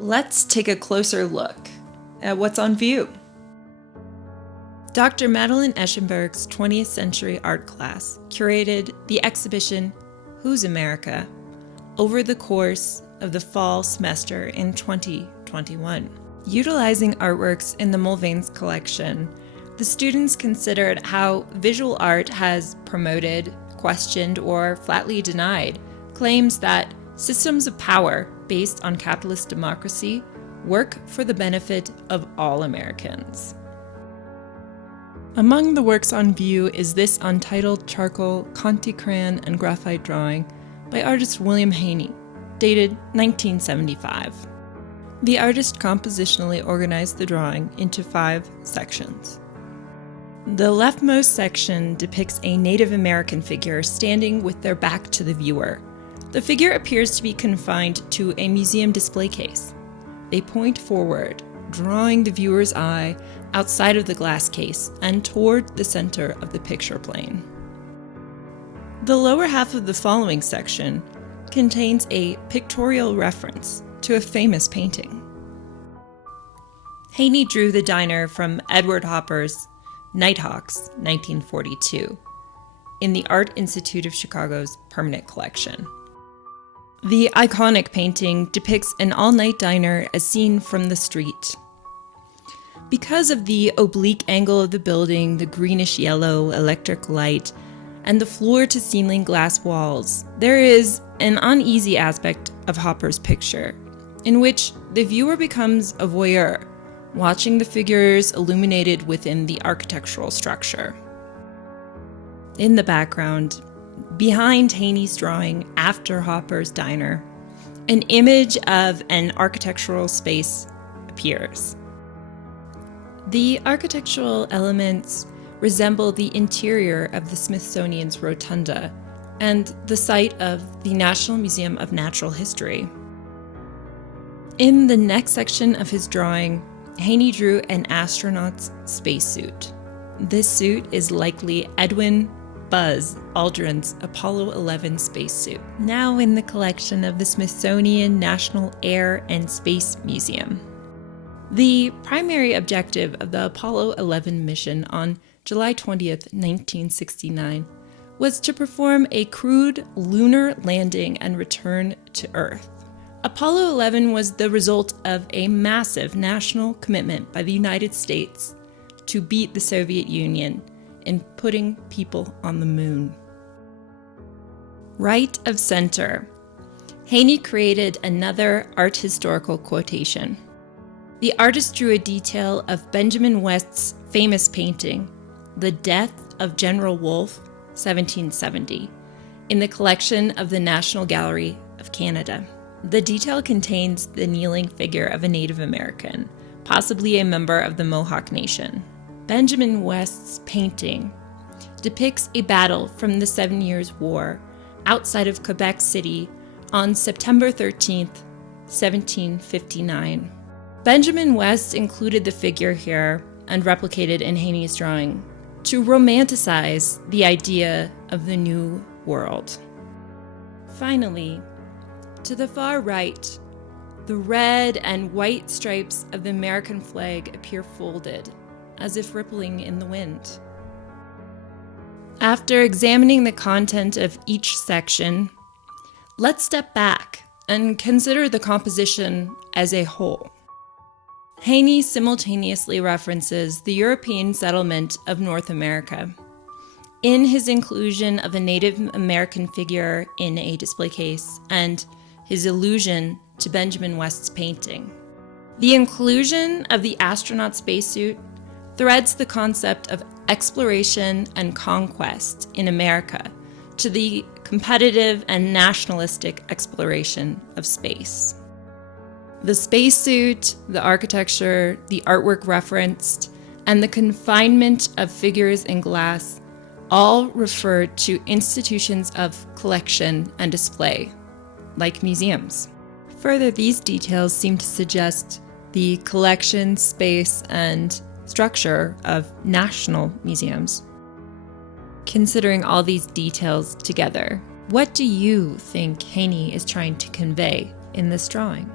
Let's take a closer look at what's on view. Dr. Madeline Eschenberg's 20th Century Art class curated the exhibition Who's America over the course of the fall semester in 2021. Utilizing artworks in the Mulvane's collection, the students considered how visual art has promoted, questioned, or flatly denied claims that systems of power based on capitalist democracy work for the benefit of all Americans. Among the works on view is this untitled charcoal, Conti crayon, and graphite drawing by artist William Haney, dated 1975. The artist compositionally organized the drawing into 5 sections. The leftmost section depicts a Native American figure standing with their back to the viewer. The figure appears to be confined to a museum display case. They point forward, drawing the viewer's eye outside of the glass case and toward the center of the picture plane. The lower half of the following section contains a pictorial reference to a famous painting. Haney drew the diner from Edward Hopper's Nighthawks, 1942, in the Art Institute of Chicago's permanent collection. The iconic painting depicts an all-night diner as seen from the street. Because of the oblique angle of the building, the greenish-yellow electric light, and the floor-to-ceiling glass walls, there is an uneasy aspect of Hopper's picture, in which the viewer becomes a voyeur, watching the figures illuminated within the architectural structure. In the background, behind Haney's drawing after Hopper's diner, an image of an architectural space appears. The architectural elements resemble the interior of the Smithsonian's Rotunda and the site of the National Museum of Natural History. In the next section of his drawing, Haney drew an astronaut's spacesuit. This suit is likely Edwin Buzz Aldrin's Apollo 11 spacesuit, now in the collection of the Smithsonian National Air and Space Museum. The primary objective of the Apollo 11 mission on July 20th, 1969, was to perform a crewed lunar landing and return to Earth. Apollo 11 was the result of a massive national commitment by the United States to beat the Soviet Union in putting people on the moon. Right of center, Haney created another art historical quotation. The artist drew a detail of Benjamin West's famous painting, The Death of General Wolfe, 1770, in the collection of the National Gallery of Canada. The detail contains the kneeling figure of a Native American, possibly a member of the Mohawk Nation. Benjamin West's painting depicts a battle from the 7 Years' War outside of Quebec City on September 13, 1759. Benjamin West included the figure here and replicated in Haney's drawing to romanticize the idea of the New World. Finally, to the far right, the red and white stripes of the American flag appear folded, as if rippling in the wind. After examining the content of each section, let's step back and consider the composition as a whole. Haney simultaneously references the European settlement of North America in his inclusion of a Native American figure in a display case and his allusion to Benjamin West's painting. The inclusion of the astronaut spacesuit threads the concept of exploration and conquest in America to the competitive and nationalistic exploration of space. The spacesuit, the architecture, the artwork referenced, and the confinement of figures in glass all refer to institutions of collection and display, like museums. Further, these details seem to suggest the collection, space, and structure of national museums. Considering all these details together, what do you think Haney is trying to convey in this drawing?